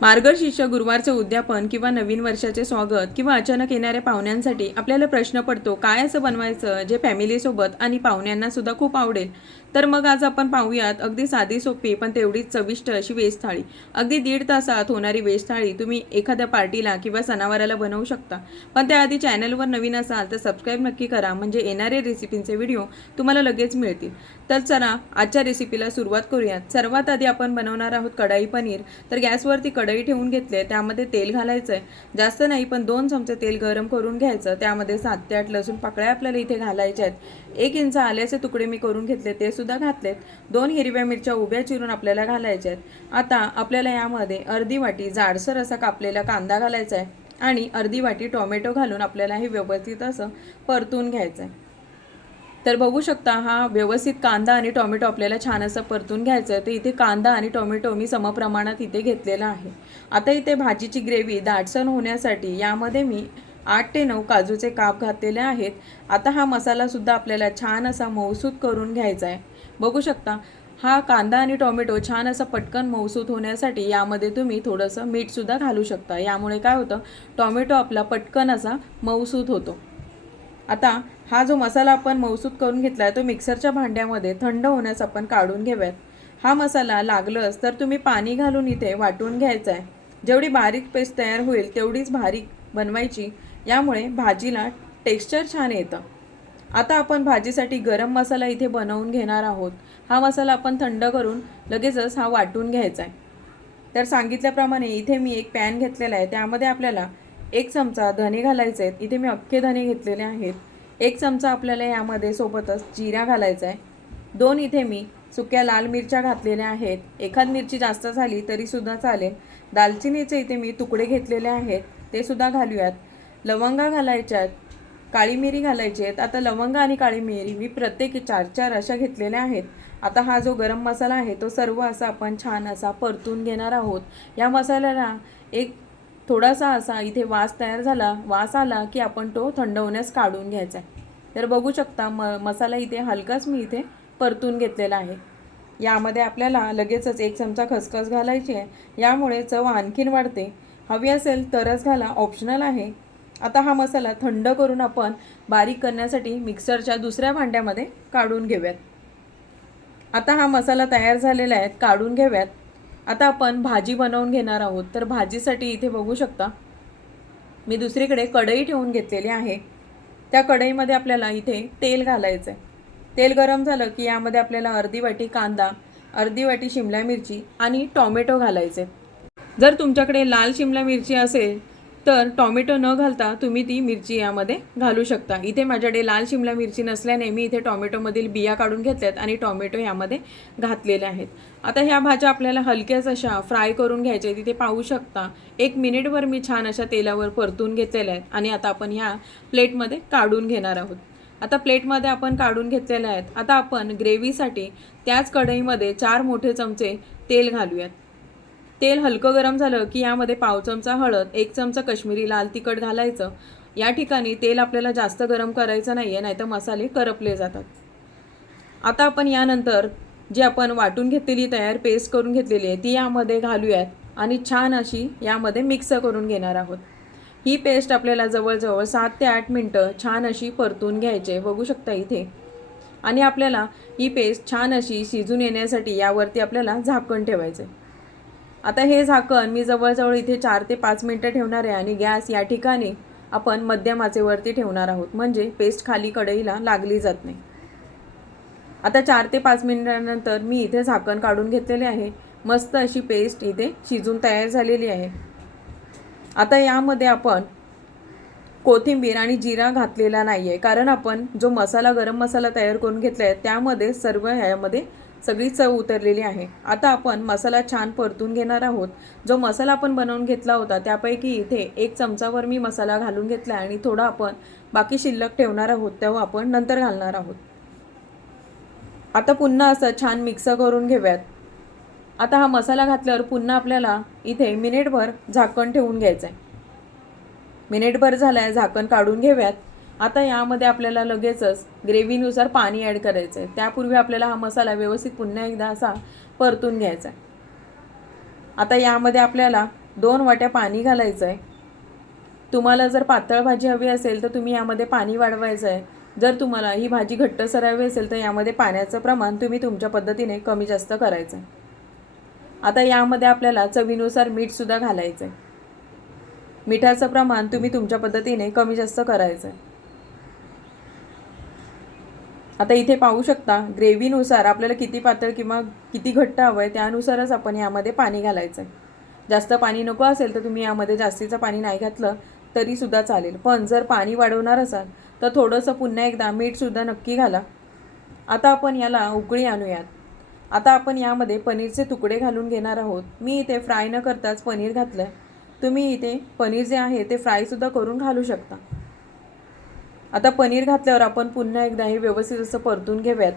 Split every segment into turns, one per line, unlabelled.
मार्गशीर्ष गुरुवारचं उद्यापन किंवा नवीन वर्षाचे स्वागत किंवा अचानक येणाऱ्या पाहुण्यांसाठी आपल्याला प्रश्न पडतो काय असं बनवायचं जे फॅमिलीसोबत आणि पाहुण्यांना सुद्धा खूप आवडेल. तर मग आज आपण पाहूयात अगदी साधी सोपी पण तेवढीच चविष्ट अशी वेज थाळी अगदी दीड तासात होणारी वेज थाळी तुम्ही एखाद्या पार्टीला किंवा सणावाराला बनवू शकता. पण त्याआधी चॅनलवर नवीन असाल तर सबस्क्राईब नक्की करा म्हणजे येणारे रेसिपींचे व्हिडिओ तुम्हाला लगेच मिळतील. तर चला आजच्या रेसिपीला सुरुवात करूयात. सर्वात आधी आपण बनवणार आहोत कढाई पनीर. तर गॅसवरती कढई ठेवून घेतले त्यामध्ये तेल घालायचं आहे जास्त नाही पण दोन चमचे तेल गरम करून घ्यायचं. त्यामध्ये सात ते आठ लसूण पाकळ्या आपल्याला इथे घालायच्या आहेत. एक इंच आल्याचे तुकडे मी करून घेतले ते सुद्धा घातलेत. दोन हिरव्या मिरच्या उभ्या चिरून आपल्याला घालायच्या आहेत. आता आपल्याला यामध्ये अर्धी वाटी जाडसर असा कापलेला कांदा घालायचा आहे आणि अर्धी वाटी टोमॅटो घालून आपल्याला हे व्यवस्थित असं परतून घ्यायचं आहे. तर बघू शकता हा व्यवस्थित कांदा आणि टोमॅटो आपल्याला छान असं परतून घ्यायचं आहे. तर इथे कांदा आणि टोमॅटो मी समप्रमाणात इथे घेतलेला आहे. आता इथे भाजीची ग्रेव्ही दाटसर होण्यासाठी यामध्ये मी आठ ते नऊ काजूचे काप घातलेले आहेत. आता हा मसालासुद्धा आपल्याला छान असा मऊसूत करून घ्यायचा आहे. बघू शकता हा कांदा आणि टोमॅटो छान असं पटकन मऊसूत होण्यासाठी यामध्ये तुम्ही थोडंसं मीठसुद्धा घालू शकता. यामुळे काय होतं टोमॅटो आपला पटकन असा मऊसूत होतो. आता हा जो मसाला आपण मौसूद करून घेतला आहे तो मिक्सरच्या भांड्यामध्ये थंड होण्यास आपण काढून घेऊयात. हा मसाला लागलंच तर तुम्ही पाणी घालून इथे वाटून घ्यायचा आहे जेवढी बारीक पेस्ट तयार होईल तेवढीच बारीक बनवायची. यामुळे भाजीला टेक्स्चर छान येतं. आता आपण भाजीसाठी गरम मसाला इथे बनवून घेणार आहोत. हा मसाला आपण थंड करून लगेचच हा वाटून घ्यायचा आहे. तर सांगितल्याप्रमाणे इथे मी एक पॅन घेतलेला आहे. त्यामध्ये आपल्याला एक चमचा धने घालायचे आहेत. इथे मी अख्खे धने घेतलेले आहेत. एक चमचा आपल्याला यामध्ये सोबतच जिरा घालायचा आहे. दोन इथे मी सुक्या लाल मिरच्या घातलेल्या आहेत. एखाद मिरची जास्त झाली तरीसुद्धा चालेल. दालचिनीचे इथे मी तुकडे घेतलेले आहेत. ते सुद्धा घालूयात. लवंगा घालायच्या आहेत काळी मिरी घालायची आहेत आता लवंग आणि काळी मिरी मी प्रत्येकी चार चार अशा घेतलेल्या आहेत. आता हा जो गरम मसाला आहे तो सर्व असा आपण छान असा परतून घेणार आहोत. या मसाल्याला एक थोडासा असा इथे वास तयार झाला वास आला की आपण तो थंड होण्यास काढून घ्यायचा आहे तर बघू शकता म मसाला इथे हलकाच मी इथे परतून घेतलेला आहे. यामध्ये आपल्याला लगेचच एक चमचा खसखस घालायची आहे यामुळे चव आणखीन वाढते. हवी असेल तरच घाला ऑप्शनल आहे. आता हा मसाला थंड करून आपण बारीक करण्यासाठी मिक्सरच्या दुसऱ्या भांड्यामध्ये काढून घेऊयात. आता हा मसाला तयार झालेला आहे काढून घेऊयात. आता आपण भाजी बनवून घेणार आहोत. तर भाजीसाठी इथे बघू शकता मी दुसरीकडे कढई ठेवून घेतलेली आहे. त्या कढईमध्ये आपल्याला इथे तेल घालायचं आहे तेल गरम झालं की यामध्ये आपल्याला अर्धी वाटी कांदा अर्धी वाटी शिमला मिरची आणि टॉमॅटो घालायचे जर तुमच्याकडे लाल शिमला मिरची असेल तर टॉमॅटो न घालता तुम्ही ती मिरची यामध्ये घालू शकता. इथे माझ्याकडे लाल शिमला मिरची नसल्याने मी इथे टॉमॅटोमधील बिया काढून घेतल्यात आणि टॉमॅटो यामध्ये घातलेले आहेत. आता ह्या भाज्या आपल्याला हलक्याच अशा फ्राय करून घ्यायच्या तिथे पाहू शकता एक मिनिटभर मी छान अशा तेलावर परतून घेतलेल्या आहेत आणि आता आपण ह्या प्लेटमध्ये काढून घेणार आहोत. आता प्लेटमध्ये आपण काढून घेतलेल्या आहेत. आता आपण ग्रेव्हीसाठी त्याच कढईमध्ये चार मोठे चमचे तेल घालूयात. तेल हलकं गरम झालं की यामध्ये पाव चमचा हळद एक चमचा कश्मीरी लाल तिखट घालायचं. या ठिकाणी तेल आपल्याला जास्त गरम करायचं नाही आहे नाहीतर मसाले करपले जातात. आता आपण यानंतर जी आपण वाटून घेतलेली तयार पेस्ट करून घेतलेली आहे ती यामध्ये घालूयात आणि छान अशी यामध्ये मिक्स करून घेणार आहोत. ही पेस्ट आपल्याला जवळजवळ सात ते आठ मिनटं छान अशी परतून घ्यायचे बघू शकता इथे. आणि आपल्याला ही पेस्ट छान अशी शिजून येण्यासाठी यावरती आपल्याला झाकण ठेवायचं आहे आता हे झाकण मी जवळजवळ इथे चार ते पाच मिनटं ठेवणार आहे आणि गॅस या ठिकाणी आपण मध्यम आचेवरती ठेवणार आहोत. म्हणजे पेस्ट खाली कढईला लागली जात नाही. आता चार ते पाच मिनिटानंतर मी इथे झाकण काढून घेतलेले आहे. मस्त अशी पेस्ट इथे शिजून तयार झालेली आहे. आता यामध्ये आपण कोथिंबीर आणि जिरा घातलेला नाही आहे कारण आपण जो मसाला गरम मसाला तयार करून घेतला आहे त्यामध्ये सर्व ह्यामध्ये सगळी चव उतरलेली आहे. आता आपण मसाला छान परतून घेणार आहोत. जो मसाला आपण बनवून घेतला होता त्यापैकी इथे एक चमचावर मी मसाला घालून घेतला आणि थोडा आपण बाकी शिल्लक ठेवणार आहोत तेव्हा आपण नंतर घालणार आहोत. आता पुन्हा असं छान मिक्स करून घेऊयात. आता हा मसाला घातल्यावर पुन्हा आपल्याला इथे मिनिटभर झाकण ठेवून घ्यायचं आहे मिनिटभर झालं आहे झाकण काढून घेऊयात. आता यामध्ये आपल्याला लगेचच ग्रेव्हीनुसार पाणी ॲड करायचं आहे त्यापूर्वी आपल्याला हा मसाला व्यवस्थित पुन्हा एकदा असा परतून घ्यायचा आहे आता यामध्ये आपल्याला दोन वाट्या पाणी घालायचं आहे तुम्हाला जर पातळ भाजी हवी असेल तर तुम्ही यामध्ये पाणी वाढवायचं आहे जर तुम्हाला ही भाजी घट्टसर हवी असेल तर यामध्ये पाण्याचं प्रमाण तुम्ही तुमच्या पद्धतीने कमी जास्त करायचं आहे आता यामध्ये आपल्याला चवीनुसार मीठसुद्धा घालायचं आहे मिठाचं प्रमाण तुम्ही तुमच्या पद्धतीने कमी जास्त करायचं आहे आता इथे पाहू शकता ग्रेव्हीनुसार आपल्याला किती पातळ किंवा किती घट्ट हवं आहे त्यानुसारच आपण यामध्ये पाणी घालायचं आहे जास्त पाणी नको असेल तर तुम्ही यामध्ये जास्तीचं पाणी नाही घातलं तरीसुद्धा चालेल. पण जर पाणी वाढवणार असाल तर थोडंसं पुन्हा एकदा मीठसुद्धा नक्की घाला. आता आपण याला उकळी आणूयात. आता आपण यामध्ये पनीरचे तुकडे घालून घेणार आहोत. मी इथे फ्राय न करताच पनीर घातलं आहे तुम्ही इथे पनीर जे आहे ते फ्रायसुद्धा करून घालू शकता. आता पनीर घातल्यावर आपण पुन्हा एकदा हे व्यवस्थित असं परतून घेऊयात.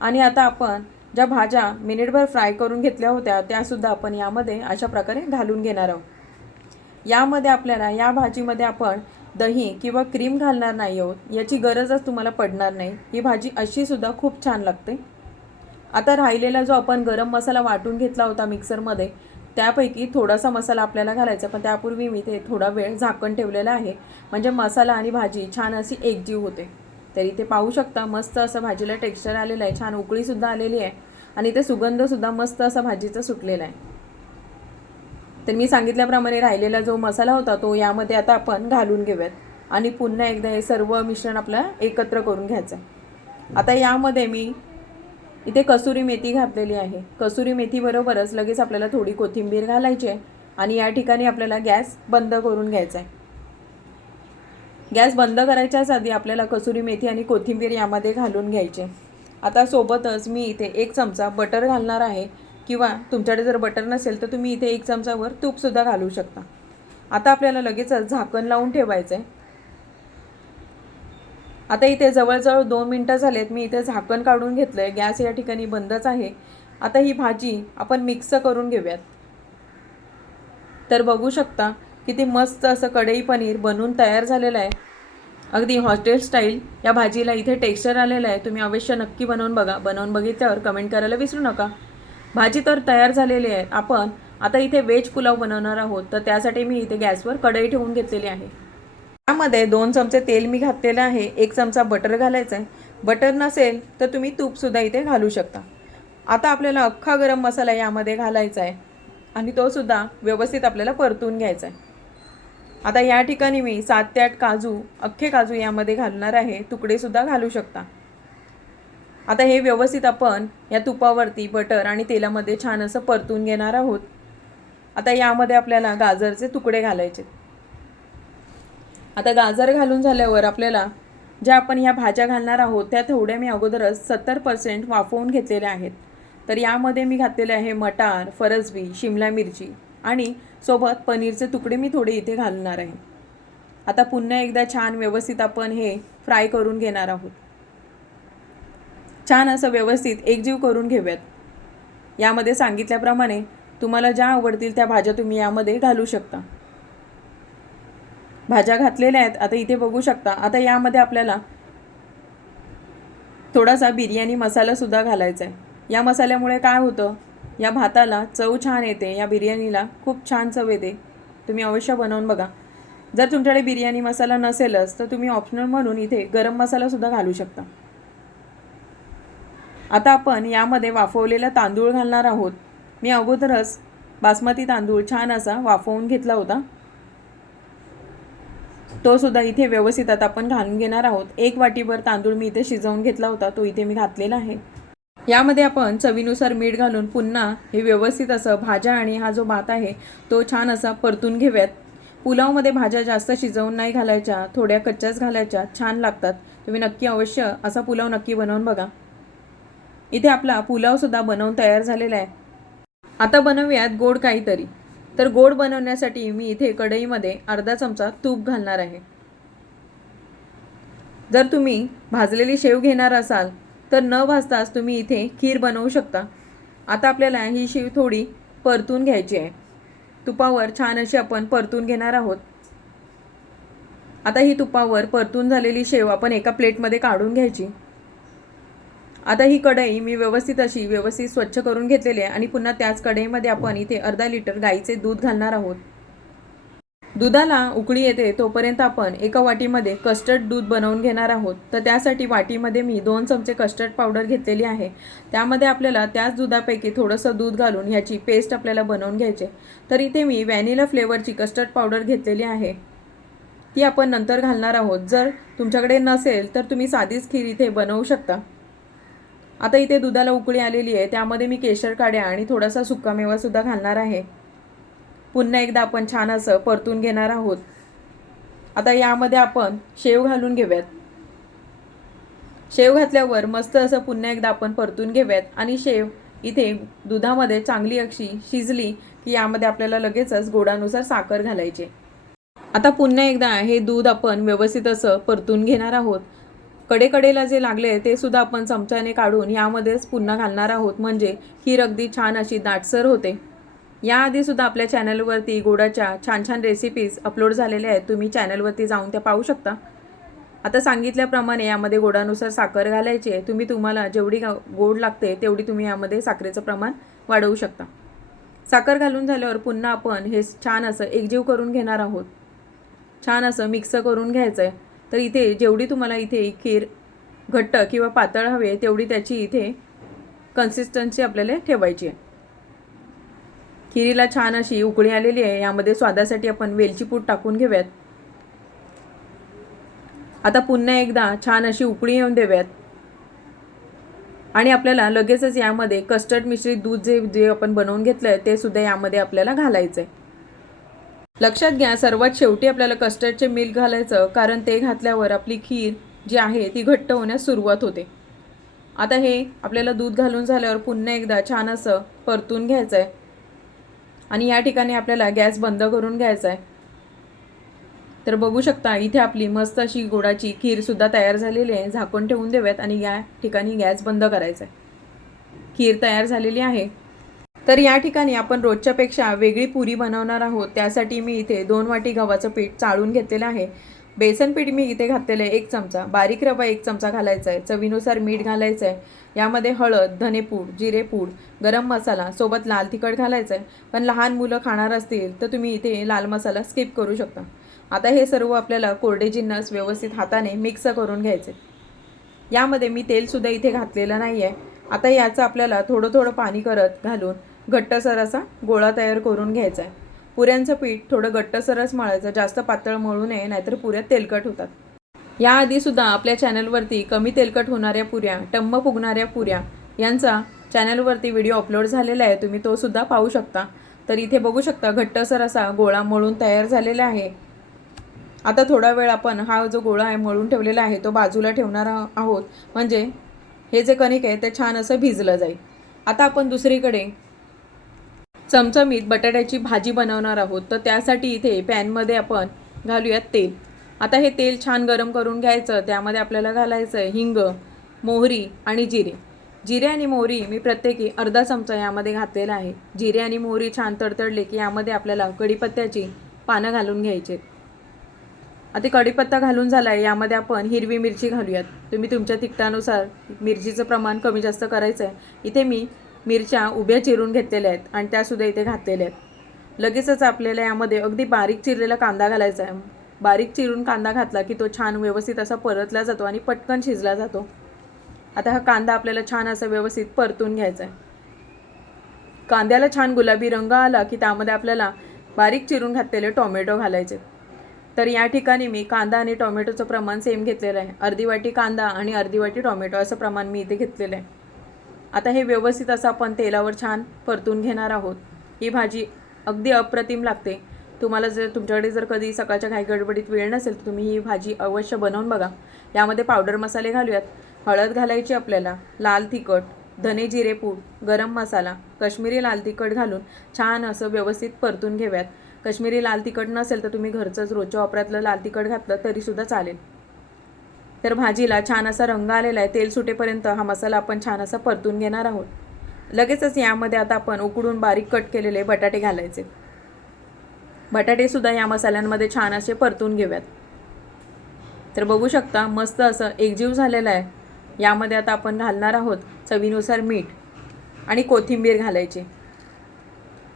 आणि आता आपण ज्या भाज्या मिनिटभर फ्राय करून घेतल्या होत्या त्यासुद्धा आपण यामध्ये अशा प्रकारे घालून घेणार आहोत. यामध्ये आपल्याला या भाजीमध्ये आपण दही किंवा क्रीम घालणार नाही आहोत याची गरजच तुम्हाला पडणार नाही. ही भाजी अशीसुद्धा खूप छान लागते. आता राहिलेला जो आपण गरम मसाला वाटून घेतला होता मिक्सरमध्ये त्यापैकी थोडासा मसाला आपल्याला घालायचा पण त्यापूर्वी मी ते थोडा वेळ झाकण ठेवलेलं आहे. म्हणजे मसाला आणि भाजी छान अशी एकजीव होते. तरी ते पाहू शकता मस्त असं भाजीला टेक्स्चर आलेलं आहे छान उकळीसुद्धा आलेली आहे आणि ते सुगंधसुद्धा मस्त असा भाजीचा सुटलेला आहे. तर मी सांगितल्याप्रमाणे राहिलेला जो मसाला होता तो यामध्ये आता आपण घालून घेऊयात. आणि पुन्हा एकदा हे सर्व मिश्रण आपलं एकत्र करून घ्यायचं आहे. आता यामध्ये मी इथे कसुरी मेथी घातलेली आहे. कसुरी मेथीबरोबरच लगेच आपल्याला थोडी कोथिंबीर घालायची आहे आणि या ठिकाणी आपल्याला गॅस बंद करून घ्यायचा आहे. गॅस बंद करायच्याच आधी आपल्याला कसुरी मेथी आणि कोथिंबीर यामध्ये घालून घ्यायचे आता सोबतच मी इथे एक चमचा बटर घालणार आहे किंवा तुमच्याकडे जर बटर नसेल तर तुम्ही इथे एक चमचावर तूपसुद्धा घालू शकता. आता आपल्याला लगेचच झाकण लावून ठेवायचं आहे. आता इथे जवळजवळ दोन मिनटं झालेत मी इथे झाकण काढून घेतलं आहे गॅस या ठिकाणी बंदच आहे. आता ही भाजी आपण मिक्स करून घेऊयात. तर बघू शकता किती मस्त असं कढई पनीर बनवून तयार झालेलं आहे. अगदी हॉटेल स्टाईल या भाजीला इथे टेक्स्चर आलेलं आहे. तुम्ही अवश्य नक्की बनवून बघा. बनवून बघितल्यावर कमेंट करायला विसरू नका. भाजी तर तयार झालेली आहे. आपण आता इथे व्हेज पुलाव बनवणार आहोत. तर त्यासाठी मी इथे गॅसवर कढई ठेवून घेतलेली आहे. त्यामध्ये दोन चमचे तेल मी घातलेलं आहे एक चमचा बटर घालायचं आहे बटर नसेल तर तुम्ही तूपसुद्धा इथे घालू शकता. आता आपल्याला अख्खा गरम मसाला यामध्ये घालायचा आहे आणि तो सुद्धा व्यवस्थित आपल्याला परतून घ्यायचा आहे आता या ठिकाणी मी सात ते आठ काजू अख्खे काजू यामध्ये घालणार आहे तुकडेसुद्धा घालू शकता. आता हे व्यवस्थित आपण या तुपावरती बटर आणि तेलामध्ये छान असं परतून घेणार आहोत. आता यामध्ये आपल्याला गाजरचे तुकडे घालायचे आता गाजर घालून झाल्यावर आपल्याला ज्या आपण ह्या भाज्या घालणार आहोत त्या थोड्या मी अगोदरच सत्तर पर्सेंट वाफवून घेतलेल्या आहेत. तर यामध्ये मी घातलेले आहे मटार फरसबी शिमला मिरची आणि सोबत पनीरचे तुकडे मी थोडे इथे घालणार आहे. आता पुन्हा एकदा छान व्यवस्थित आपण हे फ्राय करून घेणार आहोत. छान असं व्यवस्थित एकजीव करून घेऊयात. यामध्ये सांगितल्याप्रमाणे तुम्हाला ज्या आवडतील त्या भाज्या तुम्ही यामध्ये घालू शकता. भाज्या घातलेल्या आहेत. आता इथे बघू शकता. आता यामध्ये आपल्याला थोडासा बिर्याणी मसालासुद्धा घालायचा आहे. या मसाल्यामुळे काय होतं? या भाताला चव छान येते. या बिर्याणीला खूप छान चव येते. तुम्ही अवश्य बनवून बघा. जर तुमच्याकडे बिर्याणी मसाला नसेलच तर तुम्ही ऑप्शनल म्हणून इथे गरम मसालासुद्धा घालू शकता. आता आपण यामध्ये वाफवलेला तांदूळ घालणार आहोत. मी अगोदरच बासमती तांदूळ छान असा वाफवून घेतला होता. तो सुद्धा इथे व्यवस्थित आता आपण घालून घेणार आहोत. एक वाटीभर तांदूळ मी इथे शिजवून घेतला होता तो इथे मी घातलेला आहे. यामध्ये आपण चवीनुसार मीठ घालून पुन्हा हे व्यवस्थित असं भाज्या आणि हा जो भात आहे तो छान असा परतून घेऊयात. पुलावमध्ये भाज्या जास्त शिजवून नाही घालायच्या थोड्या कच्च्याच घालायच्या छान लागतात. तुम्ही नक्की अवश्य असा पुलाव नक्की बनवून बघा. इथे आपला पुलावसुद्धा बनवून तयार झालेला आहे. आता बनवूयात गोड काहीतरी. तर गोड बनवण्यासाठी मी इथे कढईमध्ये अर्धा चमचा तूप घालणार आहे. जर तुम्ही भाजलेली शेव घेणार असाल तर न भाजताच तुम्ही इथे खीर बनवू शकता. आता आपल्याला ही शेव थोडी परतून घ्यायची आहे. तुपावर छान अशी आपण परतून घेणार आहोत. आता ही तुपावर परतून झालेली शेव आपण एका प्लेटमध्ये काढून घ्यायची. आता ही कढई मी व्यवस्थित अशी व्यवस्थित स्वच्छ करून घेतलेली आहे आणि पुन्हा त्याच कढईमध्ये आपण इथे अर्धा लिटर गाईचे दूध घालणार आहोत. दुधाला उकळी येते तोपर्यंत आपण एका वाटीमध्ये कस्टर्ड दूध बनवून घेणार आहोत. तर त्यासाठी वाटीमध्ये मी दोन चमचे कस्टर्ड पावडर घेतलेली आहे. त्यामध्ये आपल्याला त्याच दुधापैकी थोडंसं दूध घालून ह्याची पेस्ट आपल्याला बनवून घ्यायचे तर इथे मी व्हॅनिला फ्लेवरची कस्टर्ड पावडर घेतलेली आहे. ती आपण नंतर घालणार आहोत. जर तुमच्याकडे नसेल तर तुम्ही साधीच खीर इथे बनवू शकता. आता इथे दुधाला उकळी आलेली आहे. त्यामध्ये मी केशर काड्या आणि थोडासा सुकामेवासुद्धा घालणार आहे. पुन्हा एकदा आपण छान असं परतून घेणार आहोत. आता यामध्ये आपण शेव घालून घेऊयात. शेव घातल्यावर मस्त असं पुन्हा एकदा आपण परतून घेऊयात. आणि शेव इथे दुधामध्ये चांगली अक्षी शिजली की यामध्ये आपल्याला लगेचच गोडानुसार साखर घालायची. आता पुन्हा एकदा हे दूध आपण व्यवस्थित असं परतून घेणार आहोत. कडेकडेला जे लागले ते सुद्धा आपण चमच्याने काढून यामध्येच पुन्हा घालणार आहोत. म्हणजे खीर अगदी छान अशी दाटसर होते. याआधी सुद्धा आपल्या चॅनलवरती गोडाच्या छान छान रेसिपीज अपलोड झालेल्या आहेत. तुम्ही चॅनलवरती जाऊन त्या पाहू शकता. आता सांगितल्याप्रमाणे यामध्ये गोडानुसार साखर घालायची आहे. तुम्ही तुम्हाला जेवढी गोड लागते तेवढी तुम्ही यामध्ये साखरेचं प्रमाण वाढवू शकता. साखर घालून झाल्यावर पुन्हा आपण हे छान असं एकजीव करून घेणार आहोत. छान असं मिक्स करून घ्यायचं आहे तर इथे जेवढी तुम्हाला इथे खीर घट्ट किंवा पातळ हवे तेवढी त्याची इथे कन्सिस्टन्सी आपल्याला ठेवायची आहे. खिरीला छान अशी उकळी आलेली आहे यामध्ये स्वादासाठी आपण वेलची पूड टाकून घेऊयात. आता पुन्हा एकदा छान अशी उकळी येऊन देऊयात. आणि आपल्याला लगेचच यामध्ये कस्टर्ड मिश्रित दूध जे जे आपण बनवून घेतलं आहे ते सुद्धा यामध्ये आपल्याला घालायचं आहे लक्षात घ्या सर्वात शेवटी आपल्याला कस्टर्डचे मिल्क घालायचं कारण ते घातल्यावर आपली खीर जी आहे ती घट्ट होण्यास सुरुवात होते. आता हे आपल्याला दूध घालून झाल्यावर पुन्हा एकदा छान असं परतून घ्यायचं आहे आणि या ठिकाणी आपल्याला गॅस बंद करून घ्यायचा आहे तर बघू शकता इथे आपली मस्त अशी गोडाची खीरसुद्धा तयार झालेली आहे. झाकून ठेवून देऊयात आणि या ठिकाणी गॅस बंद करायचा आहे खीर तयार झालेली आहे. तर या ठिकाणी आपण रोजच्यापेक्षा वेगळी पुरी बनवणार आहोत. त्यासाठी मी इथे दोन वाटी गव्हाचं पीठ चाळून घेतलेलं आहे. बेसन पीठ मी इथे घातलेलं आहे एक चमचा. बारीक रवा एक चमचा घालायचा आहे. चवीनुसार मीठ घालायचं आहे यामध्ये हळद धनेपूड जिरेपूड गरम मसाला सोबत लाल तिखट घालायचं आहे पण लहान मुलं खाणार असतील तर तुम्ही इथे लाल मसाला स्किप करू शकता. आता हे सर्व आपल्याला कोरडे जिन्नस व्यवस्थित हाताने मिक्स करून घ्यायचे. यामध्ये मी तेलसुद्धा इथे घातलेलं नाही आहे आता याचं आपल्याला थोडं थोडं पाणी करत घालून घट्टसर असा गोळा तयार करून घ्यायचा आहे. पुऱ्यांचं पीठ थोडं घट्टसरच मळायचं जास्त पातळ मळू नये नाहीतर पुऱ्या तेलकट होतात. याआधीसुद्धा आपल्या चॅनलवरती कमी तेलकट होणाऱ्या पुऱ्या टम्म फुगणाऱ्या पुऱ्या यांचा चॅनलवरती व्हिडिओ अपलोड झालेला आहे तुम्ही तो सुद्धा पाहू शकता. तर इथे बघू शकता घट्टसर असा गोळा मळून तयार झालेला आहे. आता थोडा वेळ आपण हा जो गोळा आहे मळून ठेवलेला आहे तो बाजूला ठेवणार आहोत. म्हणजे हे जे कणिक आहे ते छान असं भिजलं जाईल. आता आपण दुसरीकडे चमचमीत बटाट्याची भाजी बनवणार आहोत. तर त्यासाठी इथे पॅनमध्ये आपण घालूयात तेल. आता हे तेल छान गरम करून घ्यायचं. त्यामध्ये आपल्याला घालायचं आहे हिंग मोहरी आणि जिरे. जिरे आणि मोहरी मी प्रत्येकी अर्धा चमचा यामध्ये घातलेला आहे. जिरे आणि मोहरी छान तडतडले की यामध्ये आपल्याला कढीपत्त्याची पानं घालून घ्यायचे. आता कढीपत्ता घालून झाला आहे यामध्ये आपण हिरवी मिरची घालूयात. तुम्ही तुमच्या तिखटानुसार मिरचीचं प्रमाण कमी जास्त करायचं आहे इथे मी मिरच्या उभ्या चिरून घेतलेल्या आहेत आणि त्यासुद्धा इथे घातलेल्या आहेत. लगेचच आपल्याला यामध्ये अगदी बारीक चिरलेला कांदा घालायचा आहे. बारीक चिरून कांदा घातला की तो छान व्यवस्थित असा परतला जातो आणि पटकन शिजला जातो. आता हा कांदा आपल्याला छान असा व्यवस्थित परतून घ्यायचा आहे. कांद्याला छान गुलाबी रंग आला की त्यामध्ये आपल्याला बारीक चिरून घातलेले टोमॅटो घालायचे तर या ठिकाणी मी कांदा आणि टोमॅटोचं प्रमाण सेम घेतलेलं आहे. अर्धी वाटी कांदा आणि अर्धी वाटी टोमॅटो असं प्रमाण मी इथे घेतलेलं आहे. आता हे व्यवस्थित असं आपण तेलावर छान परतून घेणार आहोत. ही भाजी अगदी अप्रतिम लागते. तुम्हाला जर तुमच्याकडे जर कधी सकाळच्या घाई गडबडीत वेळ नसेल तर तुम्ही ही भाजी अवश्य बनवून बघा. यामध्ये पावडर मसाले घालूयात. हळद घालायची आपल्याला लाल तिखट धने जिरे पूड गरम मसाला कश्मीरी लाल तिखट घालून छान असं व्यवस्थित परतून घेऊयात. कश्मीरी लाल तिखट नसेल तर तुम्ही घरचंच रोजच्या वापरातलं लाल तिखट घातलं तरीसुद्धा चालेल. तर भाजीला छान असा रंग आलेला आहे. तेल सुटेपर्यंत हा मसाला आपण छान असा परतून घेणार आहोत. लगेचच यामध्ये आता आपण उकडून बारीक कट केलेले बटाटे घालायचे. बटाटेसुद्धा या मसाल्यांमध्ये छान असे परतून घेऊयात. तर बघू शकता मस्त असं एकजीव झालेलं आहे. यामध्ये आता आपण घालणार आहोत चवीनुसार मीठ आणि कोथिंबीर घालायची.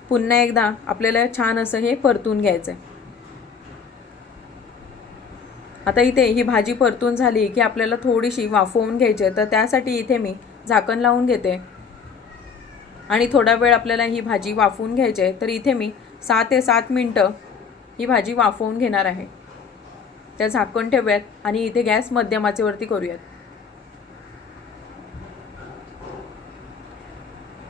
पुन्हा एकदा आपल्याला छान असं हे परतून घ्यायचं आहे आता इथे ही भाजी परतून झाली की आपल्याला थोडीशी वाफवून घ्यायची आहे तर त्यासाठी इथे मी झाकण लावून घेते. आणि थोडा वेळ आपल्याला ही भाजी वाफवून घ्यायची आहे तर इथे मी सहा ते सात मिनटं ही भाजी वाफवून घेणार आहे. त्या झाकण ठेवूयात आणि इथे गॅस मध्यमाचेवरती करूयात.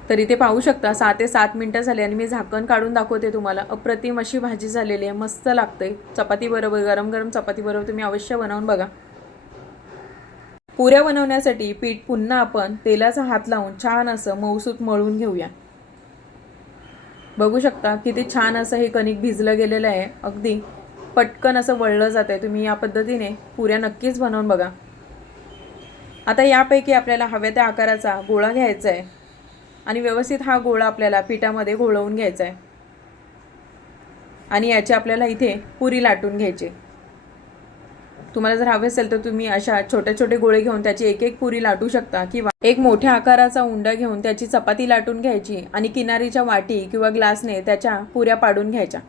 तर इथे पाहू शकता. सहा ते सात मिनटं झाली आणि मी झाकण काढून दाखवते तुम्हाला. अप्रतिम अशी भाजी झालेली आहे. मस्त लागते चपाती बरोबर गरम गरम चपाती बरोबर तुम्ही अवश्य बनवून बघा. पुऱ्या बनवण्यासाठी पीठ पुन्हा आपण तेलाचा हात लावून छान असं मऊसूत मळून घेऊया. बघू शकता किती छान असं हे कणिक भिजलं गेलेलं आहे. अगदी पटकन असं वळलं जात आहे तुम्ही या पद्धतीने पुऱ्या नक्कीच बनवून बघा. आता यापैकी आपल्याला हव्या त्या आकाराचा गोळा घ्यायचा आहे. आणि व्यवस्थित हा गोळा आपल्याला पिठामध्ये घोळवून घ्यायचा आहे. आणि याची आपल्याला इथे पुरी लाटून घ्यायची तुम्हाला जर हवे असेल तर तुम्ही अशा छोटे छोटे गोळे घेऊन त्याची एक एक पुरी लाटू शकता किंवा एक मोठ्या आकाराचा उंडा घेऊन त्याची चपाती लाटून घ्यायची आणि किनारीच्या वाटी किंवा ग्लासने त्याच्या पुऱ्या पाडून घ्यायच्या.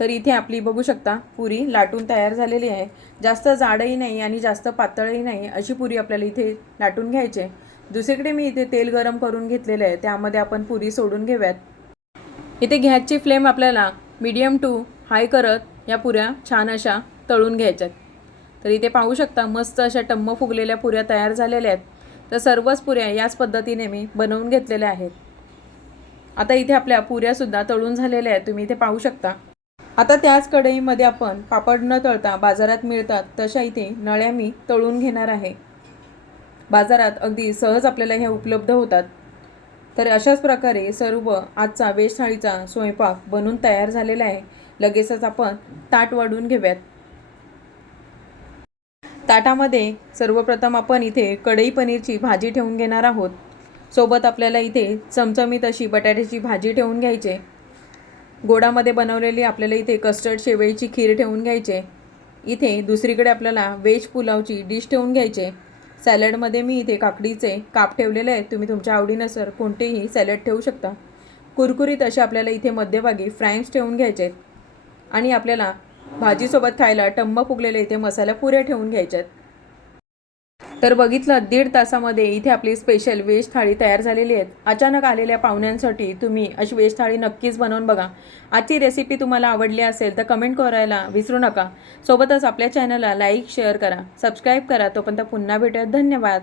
तर इथे आपली बघू शकता पुरी लाटून तयार झालेली आहे. जास्त जाडही नाही आणि जास्त पातळही नाही अशी पुरी आपल्याला इथे लाटून घ्यायची आहे. दुसरीकडे मी इथे तेल गरम करून घेतलेलं आहे त्यामध्ये आपण पुरी सोडून घेऊयात. इथे गॅसची फ्लेम आपल्याला मीडियम टू हाय करत या पुऱ्या छान अशा तळून घ्यायच्यात. तर इथे पाहू शकता मस्त अशा टम्म फुगलेल्या पुऱ्या तयार झालेल्या आहेत. तर सर्वच पुऱ्या याच पद्धतीने मी बनवून घेतलेल्या आहेत. आता इथे आपल्या पुऱ्यासुद्धा तळून झालेल्या आहेत तुम्ही इथे पाहू शकता. आता त्याच कढईमध्ये आपण पापड न तळता बाजारात मिळतात तशा इथे नळ्या मी तळून घेणार आहे. बाजारात अगदी सहज आपल्याला ह्या उपलब्ध होतात. तर अशाच प्रकारे सर्व आजचा वेज थाळीचा स्वयंपाक बनून तयार झालेला आहे. लगेचच आपण ताट वाढून घेऊयात. ताटामध्ये सर्वप्रथम आपण इथे कढई पनीरची भाजी ठेवून घेणार आहोत. सोबत आपल्याला इथे चमचमीत अशी बटाट्याची भाजी ठेवून घ्यायची. गोडामध्ये बनवलेली आपल्याला इथे कस्टर्ड शेवईची खीर ठेवून घ्यायचे. इथे दुसरीकडे आपल्याला व्हेज पुलावची डिश ठेवून घ्यायचे. सॅलडमध्ये मी इथे काकडीचे काप ठेवलेले आहेत. तुम्ही तुमच्या आवडीनुसार कोणतेही सॅलड ठेवू शकता. कुरकुरीत असे आपल्याला इथे मध्यभागी फ्रँक्स ठेवून घ्यायचे आहेत. आणि आपल्याला भाजीसोबत खायला टम्म फुगलेले इथे मसाला पुऱ्या ठेवून घ्यायच्यात तर बघितलं दीड तासामध्ये इथे आपली स्पेशल वेज थाळी तयार झालेली आहे अचानक आलेल्या पाहुण्यांसाठी तुम्ही अशी वेज थाळी नक्कीच बनवून बघा. आजची रेसिपी तुम्हाला आवडली असेल तर कमेंट करायला विसरू नका. सोबतच आपल्या चॅनलला लाईक शेअर करा. सबस्क्राईब करा. तोपर्यंत पुन्हा भेटूयात. धन्यवाद.